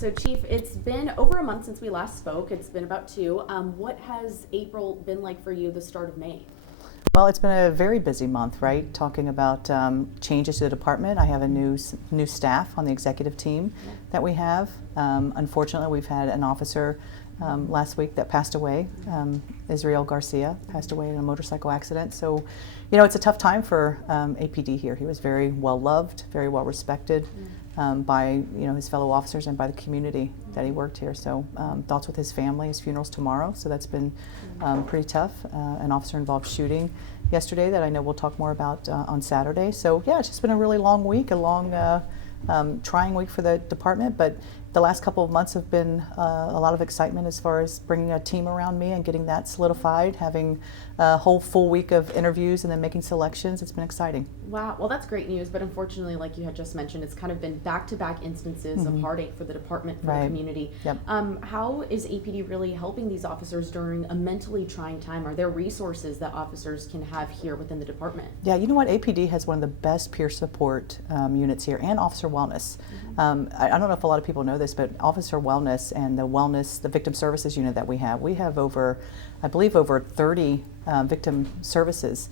So Chief, it's been over a month since we last spoke. It's been about two. What has April been like for you, the start of May? Well, it's been a very busy month, right? Talking about changes to the department. I have a new staff on the executive team that we have. Unfortunately, we've had an officer last week that passed away. Israel Garcia passed away in a motorcycle accident. So, you know, it's a tough time for APD here. He was very well loved, very well respected by his fellow officers and by the community that he worked here. So thoughts with his family. His funeral's tomorrow, so that's been pretty tough. An officer-involved shooting yesterday that I know we'll talk more about on Saturday. So yeah, it's just been a really long week, a long trying week for the department, but the last couple of months have been a lot of excitement as far as bringing a team around me and getting that solidified, having a whole full week of interviews and then making selections. It's been exciting. Wow, well that's great news, but unfortunately, like you had just mentioned, it's kind of been back-to-back instances of heartache for the department, for the community. Yep. How is APD really helping these officers during a mentally trying time? Are there resources that officers can have here within the department? Yeah, you know what? APD has one of the best peer support units here, and officer wellness. I don't know if a lot of people know this, but officer wellness and the victim services unit that we have over, I believe, over 30 victim services.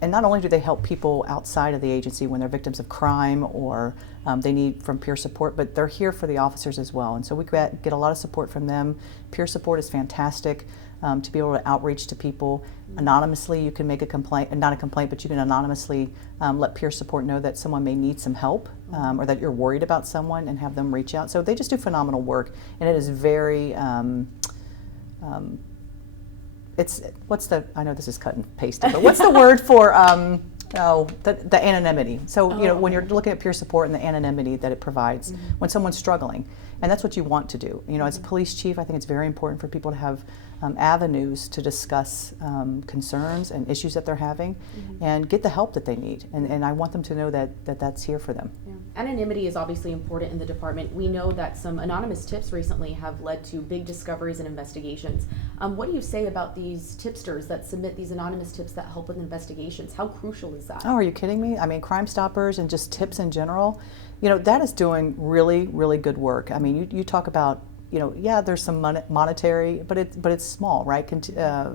And not only do they help people outside of the agency when they're victims of crime or they need from peer support, but they're here for the officers as well. And so we get a lot of support from them. Peer support is fantastic. To be able to outreach to people anonymously. You can make a complaint, not a complaint, but you can anonymously let peer support know that someone may need some help or that you're worried about someone and have them reach out. So they just do phenomenal work, and it is very, I know this is cut and pasted, but what's the word for, the anonymity. So, when you're looking at peer support and the anonymity that it provides when someone's struggling, and that's what you want to do. As a police chief, I think it's very important for people to have avenues to discuss concerns and issues that they're having and get the help that they need. And I want them to know that that's here for them. Yeah. Anonymity is obviously important in the department. We know that some anonymous tips recently have led to big discoveries and investigations. What do you say about these tipsters that submit these anonymous tips that help with investigations? How crucial is that? Oh, are you kidding me? I mean, Crime Stoppers and just tips in general, that is doing really, really good work. I mean, you talk about, yeah, there's some monetary, but it's small, right?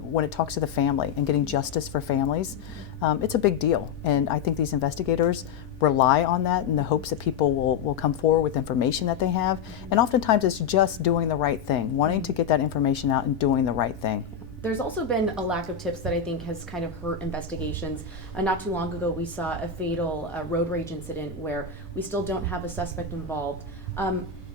When it talks to the family and getting justice for families, it's a big deal. And I think these investigators rely on that in the hopes that people will come forward with information that they have. And oftentimes it's just doing the right thing, wanting to get that information out and doing the right thing. There's also been a lack of tips that I think has kind of hurt investigations. Not too long ago, we saw a fatal road rage incident where we still don't have a suspect involved.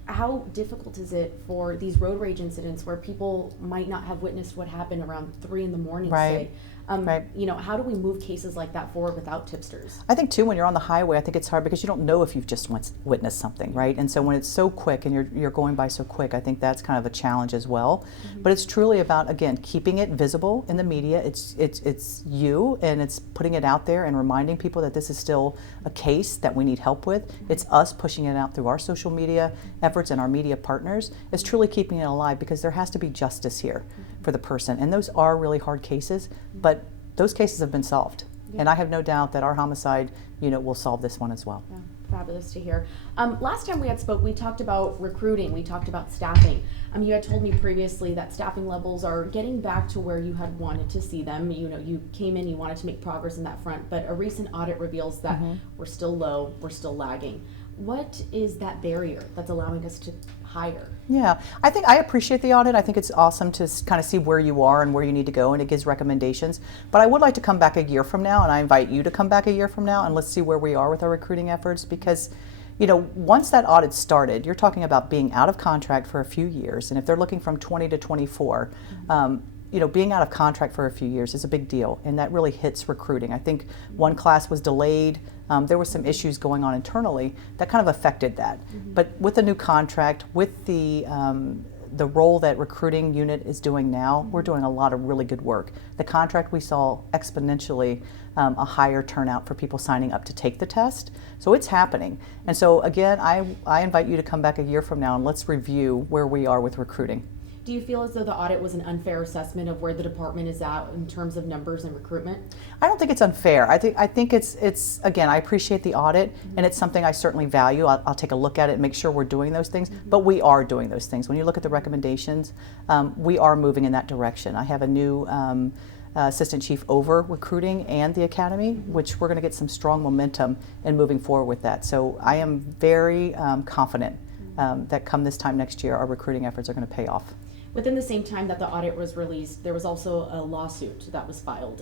How difficult is it for these road rage incidents where people might not have witnessed what happened around 3 in the morning, say? How do we move cases like that forward without tipsters? I think too, when you're on the highway, I think it's hard because you don't know if you've just witnessed something, right? And so when it's so quick and you're going by so quick, I think that's kind of a challenge as well. But it's truly about, again, keeping it visible in the media. It's you, and it's putting it out there and reminding people that this is still a case that we need help with. It's us pushing it out through our social media efforts and our media partners. It's truly keeping it alive because there has to be justice here for the person. And those are really hard cases, but those cases have been solved. Yeah. And I have no doubt that our homicide unit will solve this one as well. Yeah, fabulous to hear. Last time we had spoke, we talked about recruiting, we talked about staffing. You had told me previously that staffing levels are getting back to where you had wanted to see them. You came in, you wanted to make progress in that front, but a recent audit reveals that we're still low, we're still lagging. What is that barrier that's allowing us to hire? Yeah, I think I appreciate the audit. I think it's awesome to kind of see where you are and where you need to go, and it gives recommendations. But I would like to come back a year from now, and I invite you to come back a year from now, and let's see where we are with our recruiting efforts, because once that audit started, you're talking about being out of contract for a few years, and if they're looking from 20 to 24, being out of contract for a few years is a big deal, and that really hits recruiting. I think one class was delayed. There were some issues going on internally that kind of affected that. But with the new contract, with the role that recruiting unit is doing now, we're doing a lot of really good work. The contract, we saw exponentially a higher turnout for people signing up to take the test. So it's happening. And so again, I invite you to come back a year from now and let's review where we are with recruiting. Do you feel as though the audit was an unfair assessment of where the department is at in terms of numbers and recruitment? I don't think it's unfair. I think it's again, I appreciate the audit, and it's something I certainly value. I'll take a look at it and make sure we're doing those things, but we are doing those things. When you look at the recommendations, we are moving in that direction. I have a new assistant chief over recruiting and the academy, which we're going to get some strong momentum in moving forward with that. So I am very confident that come this time next year, our recruiting efforts are going to pay off. Within the same time that the audit was released, there was also a lawsuit that was filed.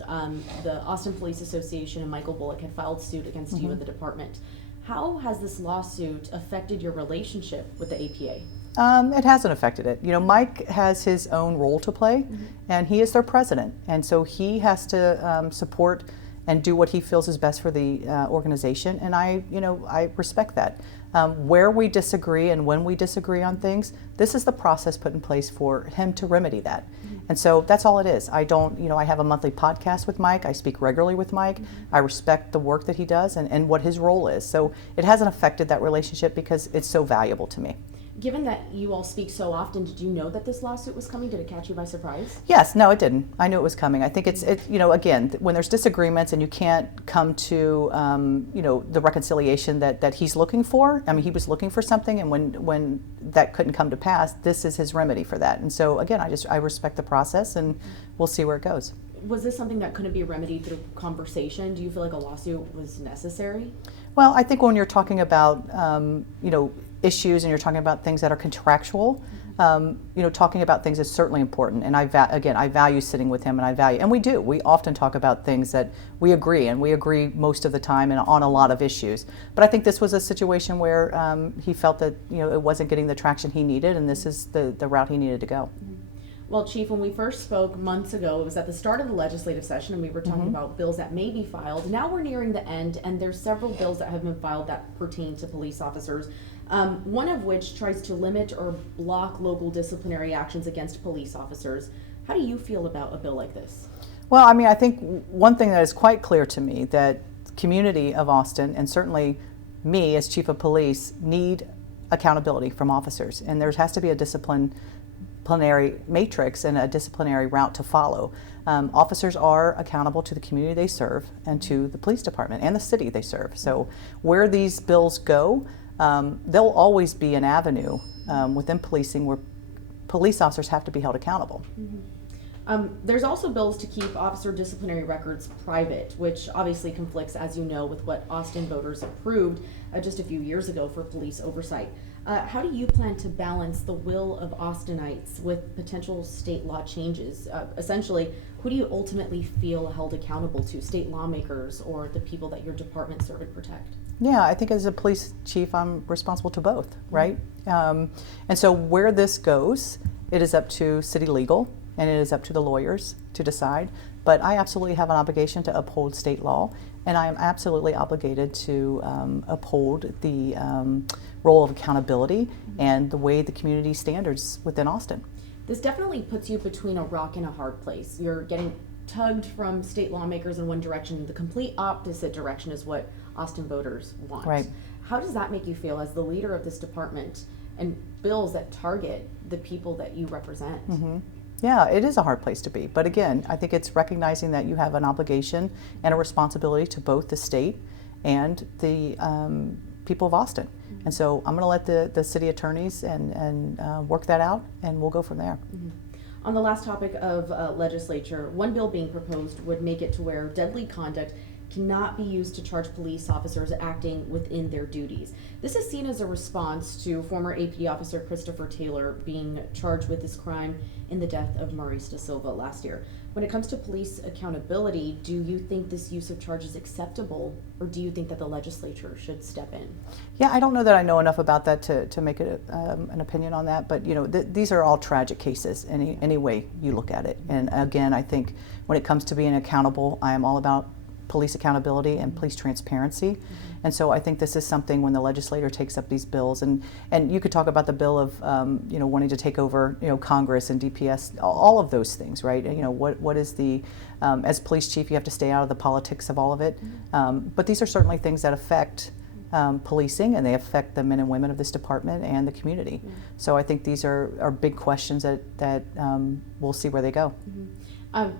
The Austin Police Association and Michael Bullock had filed suit against you and the department. How has this lawsuit affected your relationship with the APA? It hasn't affected it. You know, Mike has his own role to play, and he is their president, and so he has to support and do what he feels is best for the organization, and I respect that. Where we disagree and when we disagree on things, this is the process put in place for him to remedy that. And so that's all it is. I have a monthly podcast with Mike. I speak regularly with Mike. I respect the work that he does and what his role is. So it hasn't affected that relationship because it's so valuable to me. Given that you all speak so often, did you know that this lawsuit was coming? Did it catch you by surprise? Yes, no, it didn't. I knew it was coming. I think it's again, when there's disagreements and you can't come to, the reconciliation that he's looking for. I mean, he was looking for something, and when that couldn't come to pass, this is his remedy for that. And so again, I respect the process, and we'll see where it goes. Was this something that couldn't be remedied through conversation? Do you feel like a lawsuit was necessary? Well, I think when you're talking about, issues and you're talking about things that are contractual, talking about things is certainly important. And I value sitting with him, and we often talk about things that we agree most of the time and on a lot of issues. But I think this was a situation where he felt that, it wasn't getting the traction he needed, and this is the route he needed to go. Well, Chief, when we first spoke months ago, it was at the start of the legislative session, and we were talking about bills that may be filed. Now we're nearing the end, and there's several bills that have been filed that pertain to police officers, one of which tries to limit or block local disciplinary actions against police officers. How do you feel about a bill like this? Well, I mean, I think one thing that is quite clear to me, that the community of Austin, and certainly me as chief of police, need accountability from officers, and there has to be a disciplinary matrix and a disciplinary route to follow. Officers are accountable to the community they serve and to the police department and the city they serve. So where these bills go, there'll always be an avenue within policing where police officers have to be held accountable. There's also bills to keep officer disciplinary records private, which obviously conflicts, as you know, with what Austin voters approved just a few years ago for police oversight. How do you plan to balance the will of Austinites with potential state law changes? Essentially, who do you ultimately feel held accountable to, state lawmakers or the people that your department serve and protect? Yeah, I think as a police chief, I'm responsible to both, right? And so where this goes, it is up to city legal and it is up to the lawyers to decide. But I absolutely have an obligation to uphold state law, and I am absolutely obligated to uphold the role of accountability and the way the community standards within Austin. This definitely puts you between a rock and a hard place. You're getting tugged from state lawmakers in one direction. The complete opposite direction is what Austin voters want. Right. How does that make you feel as the leader of this department and bills that target the people that you represent? Yeah, it is a hard place to be. But again, I think it's recognizing that you have an obligation and a responsibility to both the state and the people of Austin. And so I'm going to let the city attorneys and work that out, and we'll go from there. On the last topic of legislature, one bill being proposed would make it to where deadly conduct cannot be used to charge police officers acting within their duties. This is seen as a response to former APD officer Christopher Taylor being charged with this crime in the death of Maurice Da Silva last year. When it comes to police accountability, do you think this use of charge is acceptable, or do you think that the legislature should step in? Yeah, I don't know that I know enough about that to make an opinion on that, but these are all tragic cases any way you look at it. And again, I think when it comes to being accountable, I am all about police accountability and police transparency. And so I think this is something when the legislator takes up these bills, and you could talk about the bill of wanting to take over Congress and DPS, all of those things, right? What is the as police chief, you have to stay out of the politics of all of it. But these are certainly things that affect policing, and they affect the men and women of this department and the community. So I think these are big questions that we'll see where they go.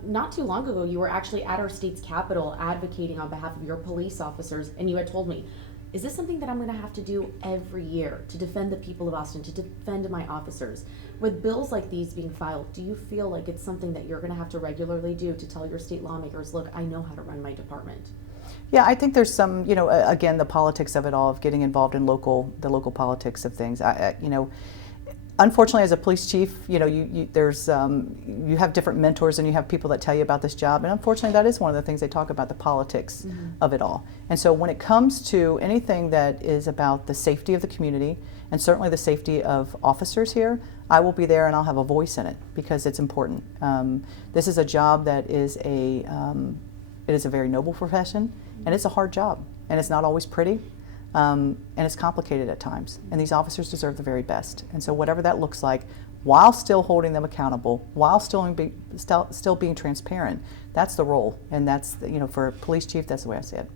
Not too long ago, you were actually at our state's capitol advocating on behalf of your police officers, and you had told me, is this something that I'm going to have to do every year to defend the people of Austin, to defend my officers? With bills like these being filed, do you feel like it's something that you're going to have to regularly do to tell your state lawmakers, look, I know how to run my department? Yeah, I think there's some, again, the politics of it all, of getting involved in the local politics of things. Unfortunately, as a police chief, you have different mentors and you have people that tell you about this job, and unfortunately, that is one of the things they talk about, the politics of it all. And so, when it comes to anything that is about the safety of the community and certainly the safety of officers here, I will be there and I'll have a voice in it because it's important. This is a job that is it is a very noble profession, and it's a hard job, and it's not always pretty. And it's complicated at times, and these officers deserve the very best. And so whatever that looks like, while still holding them accountable, while still being transparent, that's the role. And that's, for a police chief, that's the way I see it.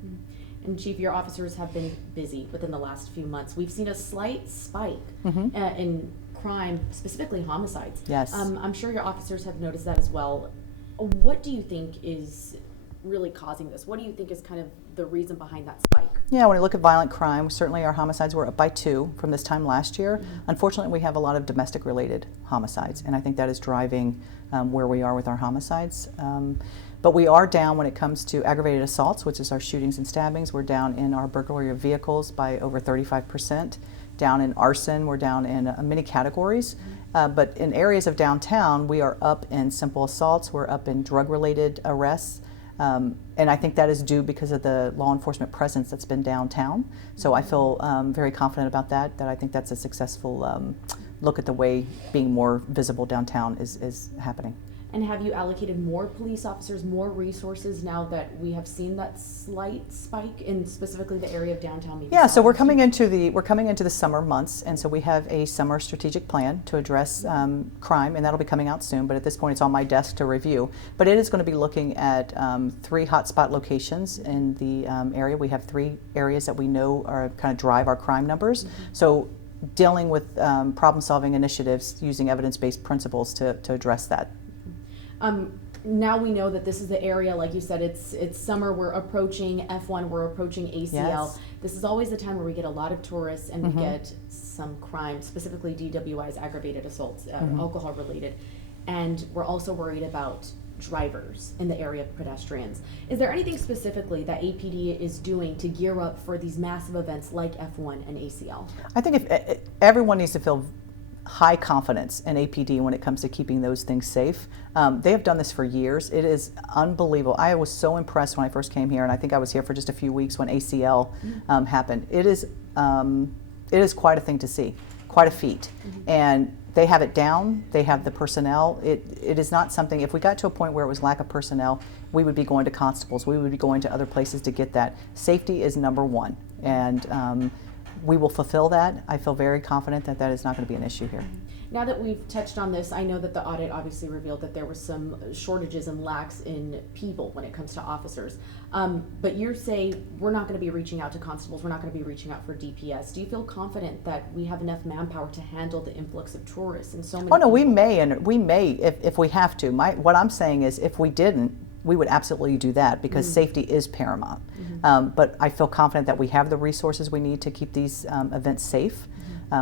And Chief, your officers have been busy within the last few months. We've seen a slight spike in crime, specifically homicides. Yes. I'm sure your officers have noticed that as well. What do you think is really causing this? What do you think is kind of the reason behind that spike? Yeah, when you look at violent crime, certainly our homicides were up by 2 from this time last year. Unfortunately, we have a lot of domestic related homicides, and I think that is driving where we are with our homicides. But we are down when it comes to aggravated assaults, which is our shootings and stabbings. We're down in our burglary of vehicles by over 35%. Down in arson, we're down in many categories. But in areas of downtown, we are up in simple assaults. We're up in drug-related arrests. And I think that is due because of the law enforcement presence that's been downtown. So I feel very confident about that I think that's a successful look at the way being more visible downtown is happening. And have you allocated more police officers, more resources now that we have seen that slight spike in specifically the area of downtown? Maybe yeah, so we're coming into the summer months, and so we have a summer strategic plan to address crime, and that'll be coming out soon. But at this point, it's on my desk to review. But it is going to be looking at 3 hotspot locations in the area. We have 3 areas that we know are kind of drive our crime numbers. So dealing with problem-solving initiatives using evidence-based principles to address that. Now we know that this is the area, like you said, it's summer, we're approaching F1, we're approaching ACL. Yes. This is always the time where we get a lot of tourists and we get some crime, specifically DWIs, aggravated assaults, alcohol related. And we're also worried about drivers in the area of pedestrians. Is there anything specifically that APD is doing to gear up for these massive events like F1 and ACL? I think if everyone needs to feel high confidence in APD when it comes to keeping those things safe. They have done this for years. It is unbelievable. I was so impressed when I first came here, and I think I was here for just a few weeks when ACL happened. It is quite a thing to see, quite a feat. And they have it down. They have the personnel. It is not something, if we got to a point where it was lack of personnel, we would be going to constables. We would be going to other places to get that. Safety is number one. And we will fulfill that. I feel very confident that that is not going to be an issue here. Now that we've touched on this, I know that the audit obviously revealed that there was some shortages and lacks in people when it comes to officers. But you say we're not going to be reaching out to constables, we're not going to be reaching out for DPS. Do you feel confident that we have enough manpower to handle the influx of tourists and so many people? We may if we have to. What I'm saying is if we didn't, we would absolutely do that because safety is paramount. But I feel confident that we have the resources we need to keep these events safe.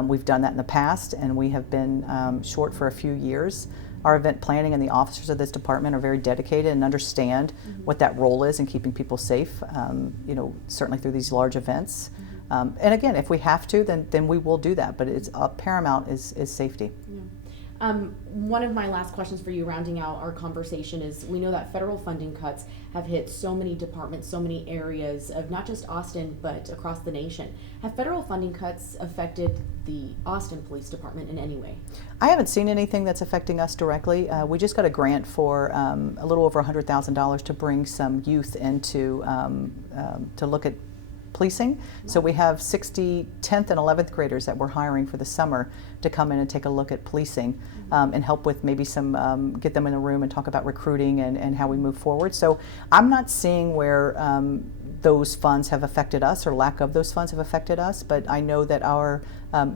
We've done that in the past, and we have been short for a few years. Our event planning and the officers of this department are very dedicated and understand what that role is in keeping people safe, certainly through these large events. And again, if we have to, then we will do that, but it's paramount is safety. One of my last questions for you, rounding out our conversation, is we know that federal funding cuts have hit so many departments, so many areas of not just Austin, but across the nation. Have federal funding cuts affected the Austin Police Department in any way? I haven't seen anything that's affecting us directly. We just got a grant for a little over $100,000 to bring some youth into, to look at policing. So we have 60 10th and 11th graders that we're hiring for the summer to come in and take a look at policing and help with maybe some, get them in a room and talk about recruiting and how we move forward. So I'm not seeing where those funds have affected us, or lack of those funds have affected us, but I know that our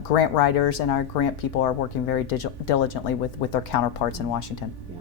grant writers and our grant people are working very diligently with their counterparts in Washington. Yeah.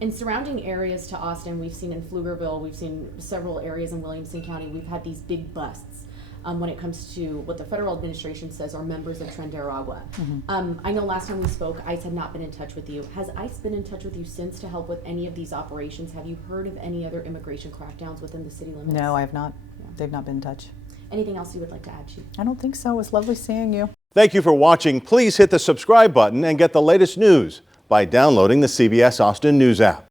In surrounding areas to Austin, we've seen in Pflugerville, we've seen several areas in Williamson County, we've had these big busts when it comes to what the federal administration says are members of Tren-Agua. I know last time we spoke, ICE had not been in touch with you. Has ICE been in touch with you since to help with any of these operations? Have you heard of any other immigration crackdowns within the city limits? No, I have not. Yeah. They've not been in touch. Anything else you would like to add, Chief? I don't think so. It was lovely seeing you. Thank you for watching. Please hit the subscribe button and get the latest news by downloading the CBS Austin News app.